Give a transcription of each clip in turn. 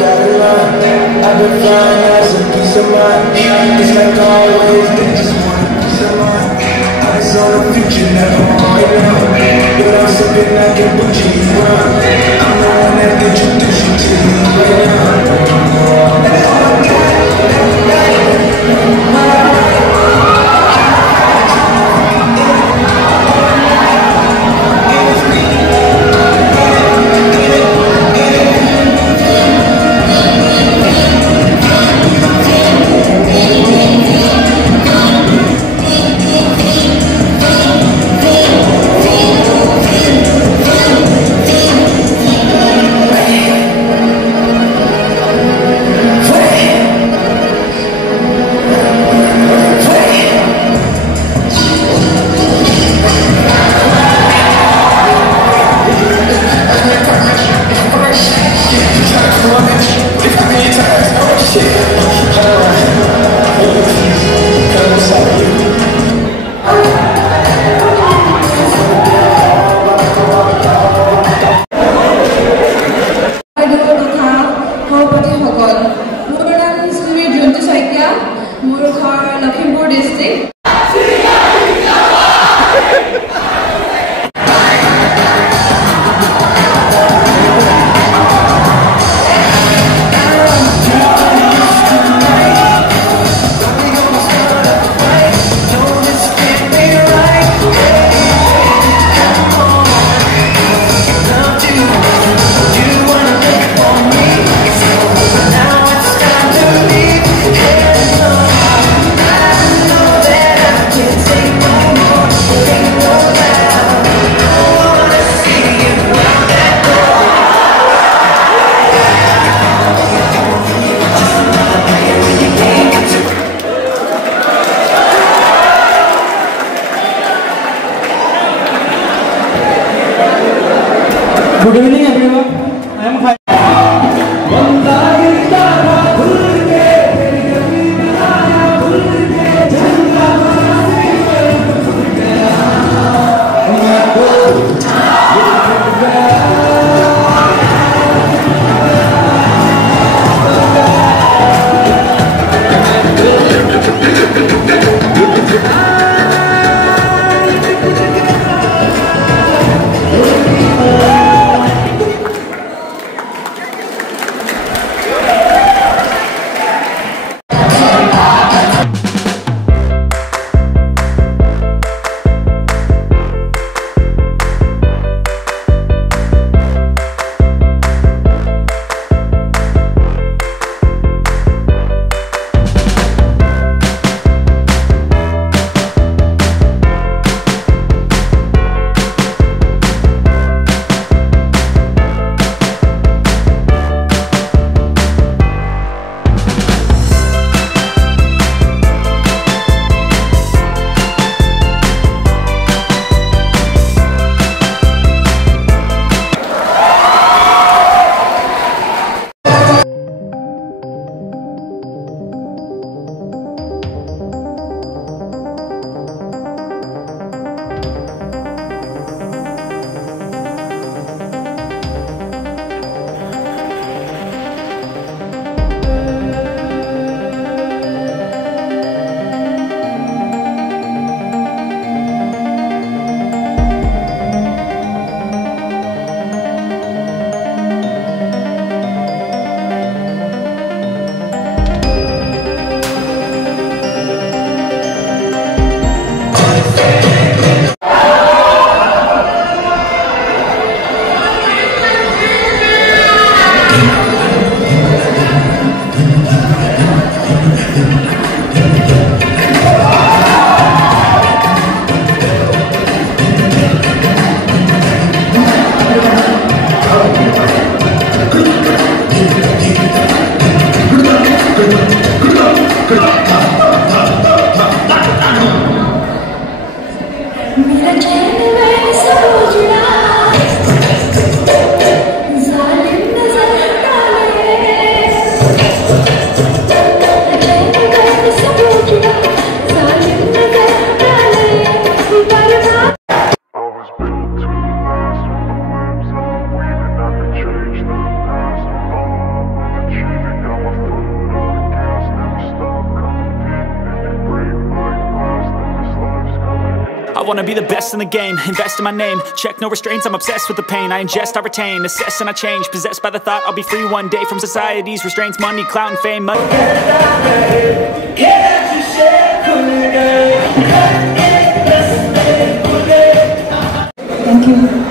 gotta run. I've been flying as a piece of mind. It's like always, they just want a piece of mind. Eyes on the future, never on it now. But I'm sipping like a bougie run. I'm the one that introduced you to you right now. Now I wanna be the best in the game, invest in my name. Check no restraints, I'm obsessed with the pain. I ingest, I retain, assess and I change. Possessed by the thought I'll be free one day from society's restraints. Money, clout and fame. Thank you.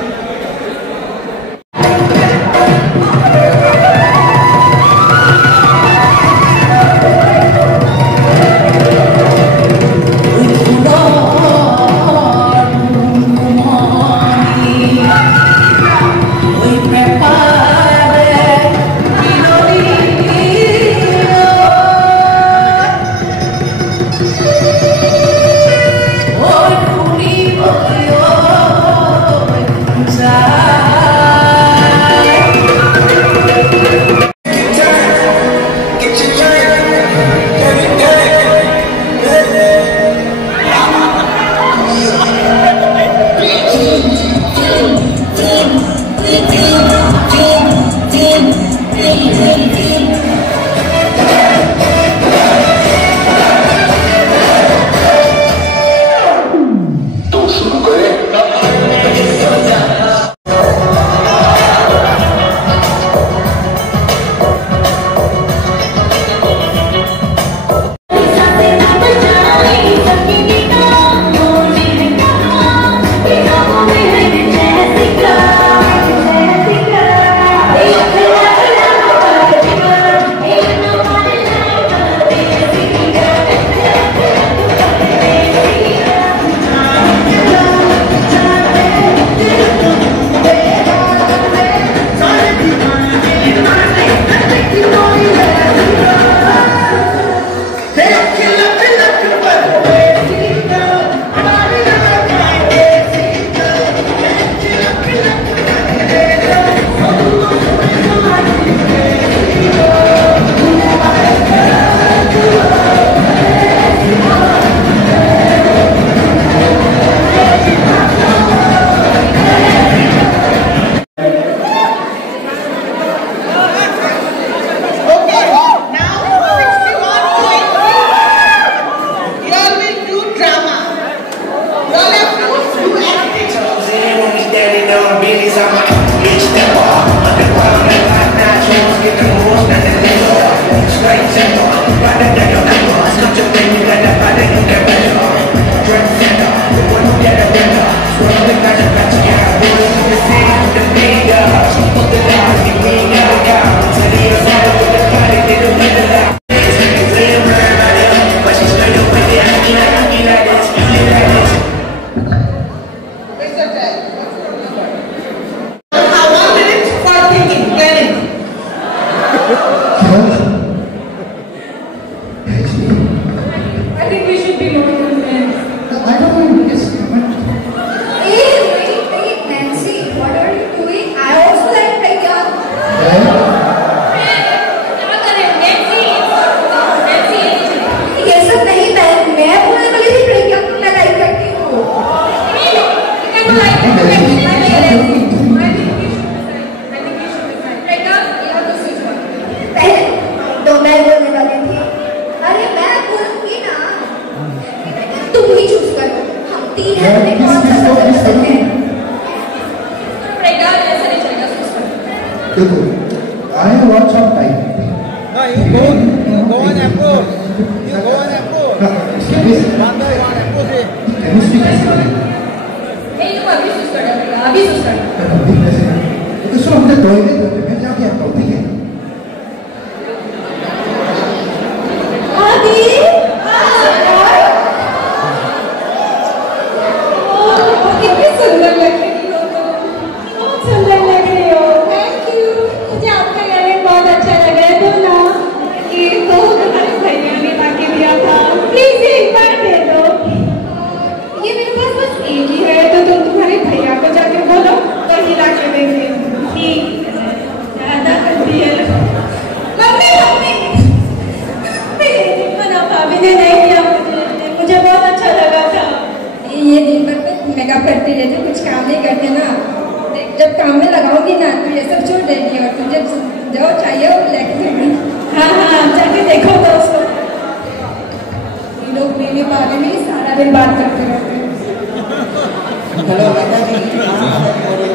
Hello Lata ji,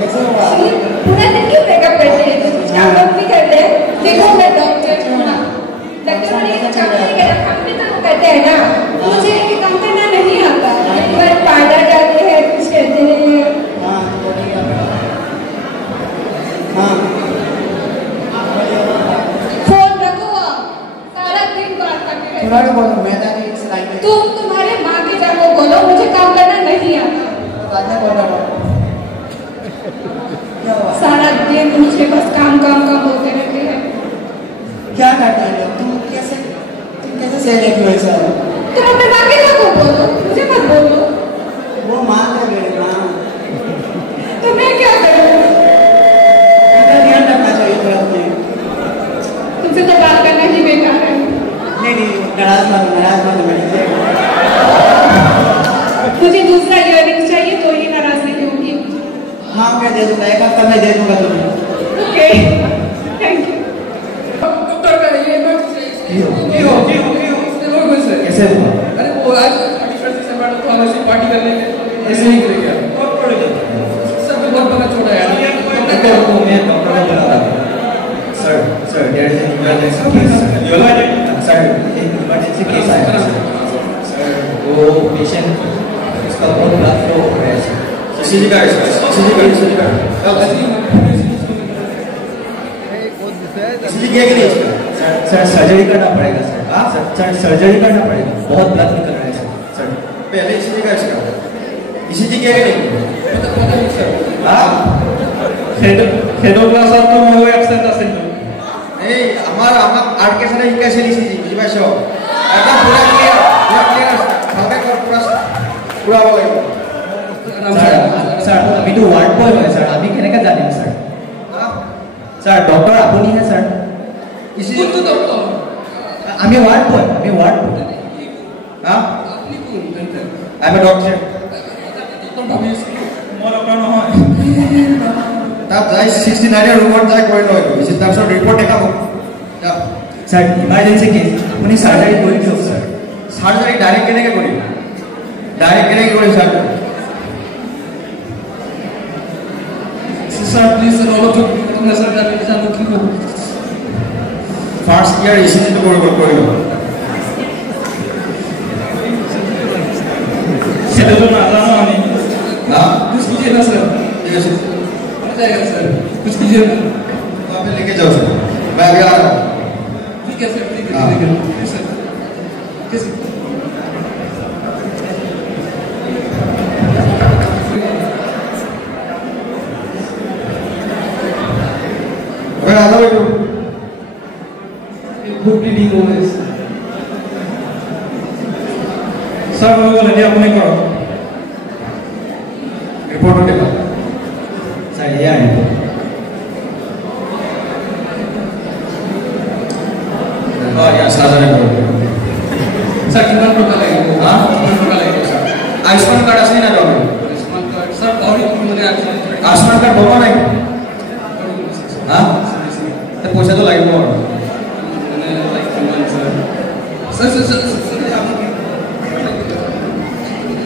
कैसे हो आप? पूरा दिन क्यों makeup करते हैं? तो कुछ काम वाम भी करते हैं। देखो मैं डॉक्टर हूँ ना, डॉक्टर होने के कुछ काम नहीं करता, हम भी तो करते हैं ना। मुझे ये काम करना नहीं आता। एक बार पाउडर डालते हैं, कुछ कहते हैं। हाँ हाँ फोन रखो आप, सारा दिन बात करते रहते थोड़ा बोलो, मैं था कि सिलाई में तुम तुम्हारे माँ के जाकर बोलो मुझे काम करना नहीं आता। बाद में बोल रहा हूँ। क्या हुआ? सारा दिन मुझे बस काम काम काम बोलते रहते हैं। क्या करते हैं लोग? तुम कैसे सह लेती हो ऐसा? तुम अपने माँ के जाकर बोलो, मुझे मत बोलो। वो माँ है मेरी माँ। तो मैं क्या करूँ? इतना ध्यान रखना चाहिए थोड़ा अपने। तुमसे तो बात करना ही बेकार है। नहीं नाराज मत मेरी से। मुझे दूसरा इयररिंग चाहिए तो ही नाराज नहीं होगी। हाँ मैं दे दूँगा, एक हफ्ता में दे दूँगा तुम्हें। Okay thank you. डॉक्टर का ये कैसे हुआ? अरे वो आज 31 दिसंबर को हम ऐसे पार्टी करने के ऐसे ही करेंगे सब बहुत बड़ा छोटा है डॉक्टर को मैं डॉक्टर को बुलाता हूँ। Sir there is an emergency case. Sir एक इमरजेंसी केस आया है सर। वो पेशेंट उसका बहुत ब्लड फ्लो हो रहा है सर। सीजी का किया कि नहीं सर सर्जरी करना पड़ेगा सर। सर सर्जरी करना पड़ेगा, बहुत ब्लड निकल रहा है सर। पहले सीजी का इसका सीजी किया कि नहीं पता नहीं सर हेड क्लास आप तो मैं वो एब्सेंट असेल এই আমার আট কেসে শিকাইছে দিছি বুঝি পাইছো একদম পুরা ক্লিয়ার ভাবে কর পুরা বলাইব सर अभी तो वार्ड बॉय है सर, अभी कहने का जाने सर। सर डॉक्टर আপুনি है सर। इसी तो डॉक्टर আমি वार्ड बॉय हां আপনি কোন आई एम अ डॉक्टर মোৰ ডক্টৰ নহয়। তাত যাই 69 এর রিপোর্ট যাই কৰি লয় ইসি তাৰপিছত ৰিপোৰ্ট দেখাব सर इमरजेंसी केस আপুনি সার্জারি কৰি দিয়ক सर। সার্জারি ডাইরেক্ট কেনেকে কৰিম sir sir please sir all of you तुमने सर जाने की जानो की हो। ফার্স্ট ইয়ার ইসিজি তো কৰিব সেটা তো না জানো আমি। हां कुछ कीजिए ना सर। ঠিক আছে हो जाएगा सर, कुछ कीजिए ना। तो आप लेके जाओ सर मैं अभी आ रहा हूं ठीक है सर, ठीक हाँ। है सर। कैसे मैं आ रहा हूं खूब ब्लीडिंग हो गई सर। मैं बोले नहीं अपने करो रिपोर्ट देखो सर। ये आए हां या साधारण रिपोर्ट सर कितना टोटल लगेगा? हां कितना टोटल लगेगा सर? आयुष्मान कार्ड असली ना डॉक्टर आयुष्मान कार्ड सर और मध्ये आयुष्मान कार्ड बघा नाही हां ते पैसे तो লাগিব सर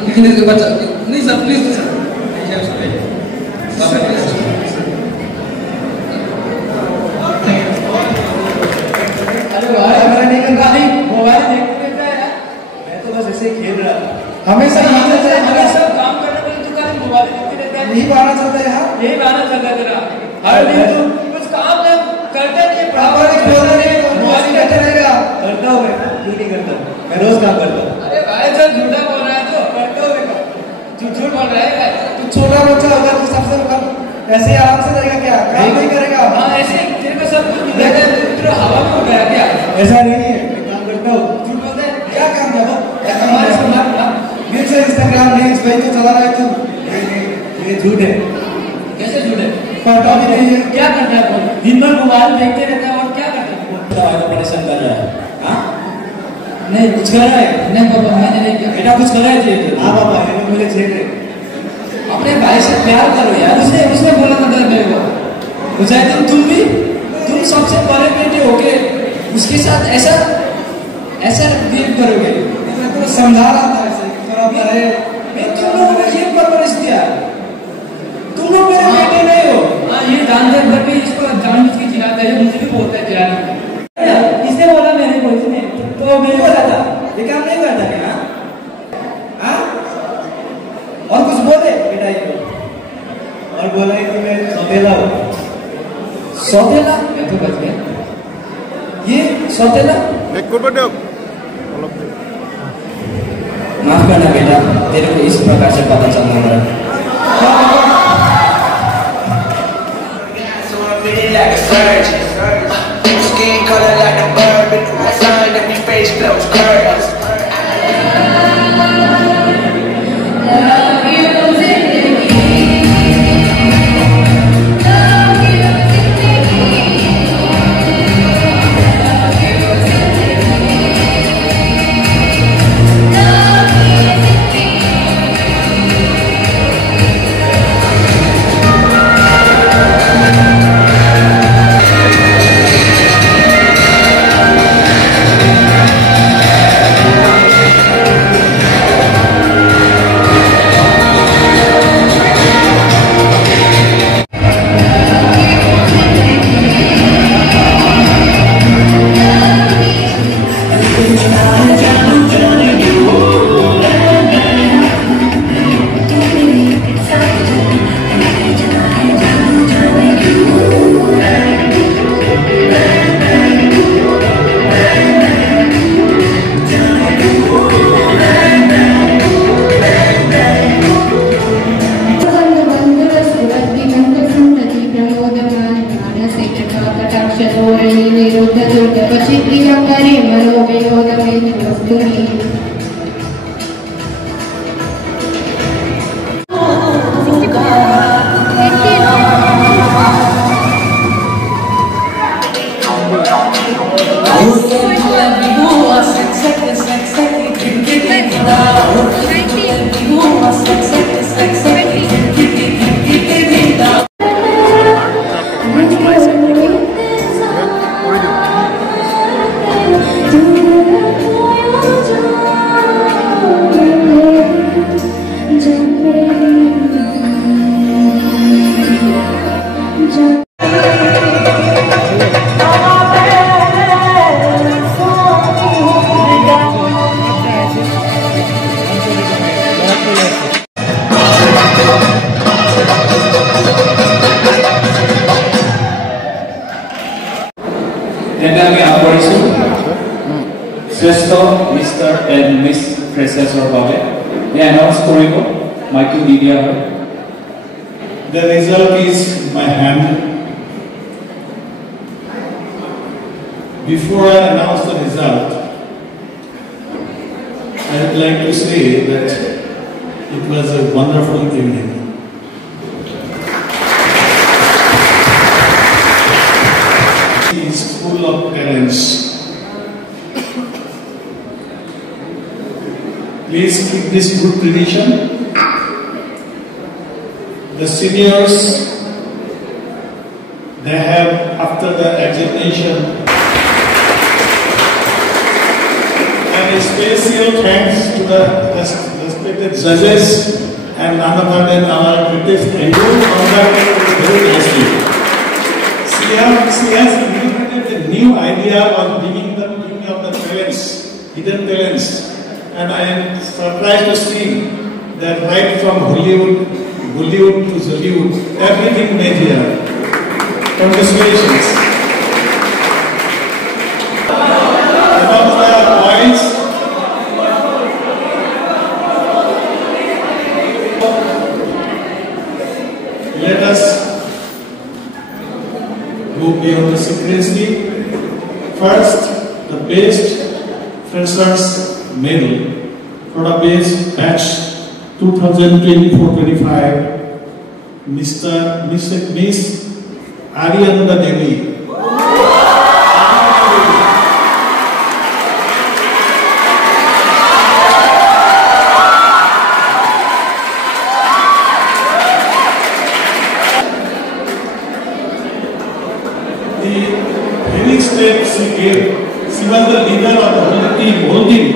लेकिन इसके बच्चा नहीं सर प्लीज सर। अरे वाह हमारा नहीं कर रहा नहीं मोबाइल देखते रहता है यार। मैं तो बस ऐसे ही खेल रहा था। हमेशा हमेशा काम करने में तो खाली मोबाइल देखते रहता है। यही बहाना चलता है यार। यही बहाना चलता है तेरा। हर दिन तू कुछ काम करते नहीं है, प्रॉपर बोलना नहीं है, मोबाइल करते रहेगा। करता हूँ मैं, क्यों नहीं करता? मैं रोज काम करता हूँ। अरे भाई सर झूठा बोल रहा है तो करता हूँ मैं। झूठ बोल रहा है तू छोटा बच्चा होगा तो सबसे ऐसे आराम से रहेगा क्या? काम नहीं करेगा। हाँ ऐसे तेरे को सब कुछ मिल जाता है, तेरा हवा में उड़ रहा है क्या? ऐसा नहीं है, मैं काम करता हूँ। झूठ बोलते हैं क्या काम है? हमारे समाज रील्स इंस्टाग्राम रील्स भाई तो चला रहा है तू। ये झूठ है। कैसे झूठ है? पता भी नहीं है क्या करता है। दिन भर मोबाइल देखते रहता है और क्या करता है? परेशान कर रहा है। हाँ नहीं कुछ कर रहा है। नहीं पापा मैंने नहीं किया। बेटा कुछ कर रहा है। हाँ पापा मुझे चाहिए। अपने भाई से प्यार करो यार। उसने बोला था मेरे को मुजाहिदीन तुम सबसे बड़े बेटे होके उसके साथ ऐसा बिहेव करोगे। मैं तो समझा रहा था ऐसे थोड़ा बड़े। मैं तुम लोगों को ये परवरिश दिया लोग मेरे बेटे नहीं हो। हाँ ये जानते हैं भी इसको जानबूझ के चिढ़ाता है, मुझे भी बोलता है चिढ़ाने। इसने बोला मेरे को, इसने तो मेरे को बोला था ये काम नहीं करता क्या? हाँ और कुछ बोले बेटा ये और बोला कि मैं सौतेला हूँ। सौतेला मैं तो बच गया। ये सौतेला माफ करना बेटा, तेरे को इस प्रकार से पता चलना पड़ा। Skin color like a bourbon, sign that we face those curves. Swesto, Mr. and Miss Professor Bave. They announce Koriko, Michael Media. The result is in my hand. Before I announce the result, I would like to say that it was a wonderful evening. It is full of talents. Please keep this good tradition. The seniors, they have, after the examination, and a special thanks to the respected judges and none other than our greatest angel, conducted very nicely. She has implemented a new idea of bringing the talents, hidden talents. And I am surprised to see that right from Hollywood, Bollywood to Zollywood, everything made here. Congratulations. About the points, let us go beyond the secrecy. First, the best freshers medal for the best batch 2024-25, Miss Arianda Devi. The heavy step she gave, she was the leader of the whole team.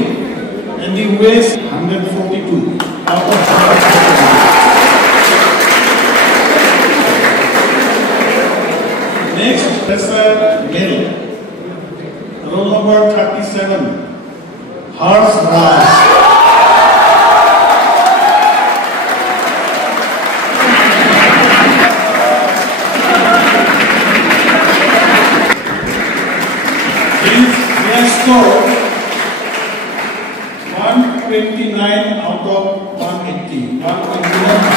And the weighs 142 out of 142. Professor Mill. Roll number 37. Harsh Raj. Score 129 out of 180. 129.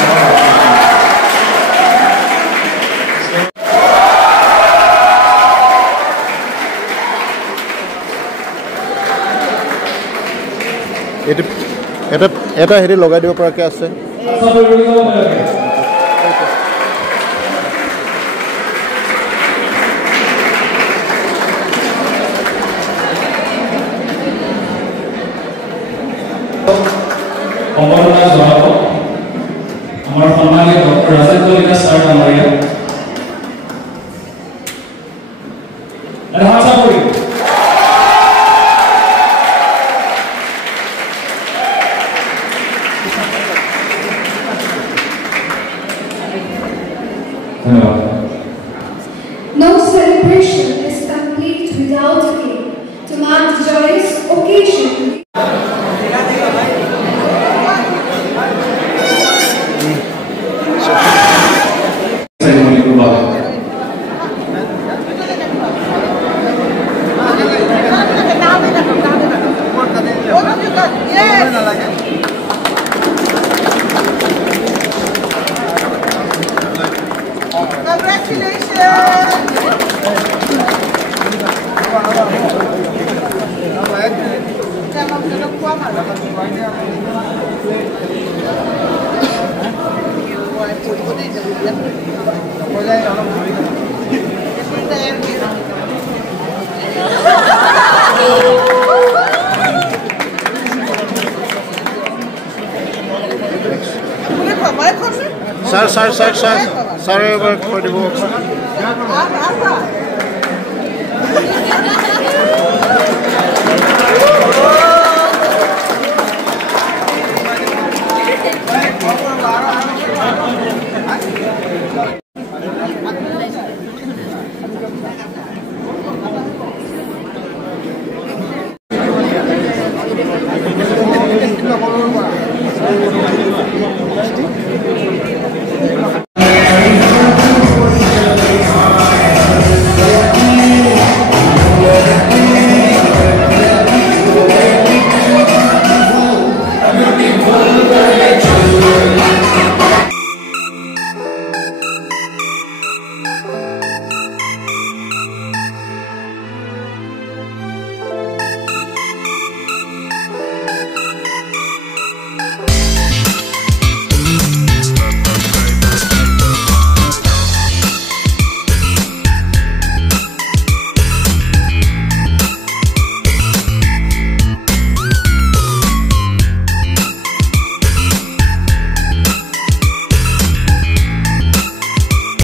এটা হেৰি লগাই দিব পৰাকৈ আছে। সম্বৰ্ধনা জনাব আমাৰ সন্মানীয় ডক্টৰ ৰাজেশ কলিতা ছাৰ ডাঙৰীয়া। No celebration is complete without a cake. To mark the joyous occasion. Sir, ever for the box.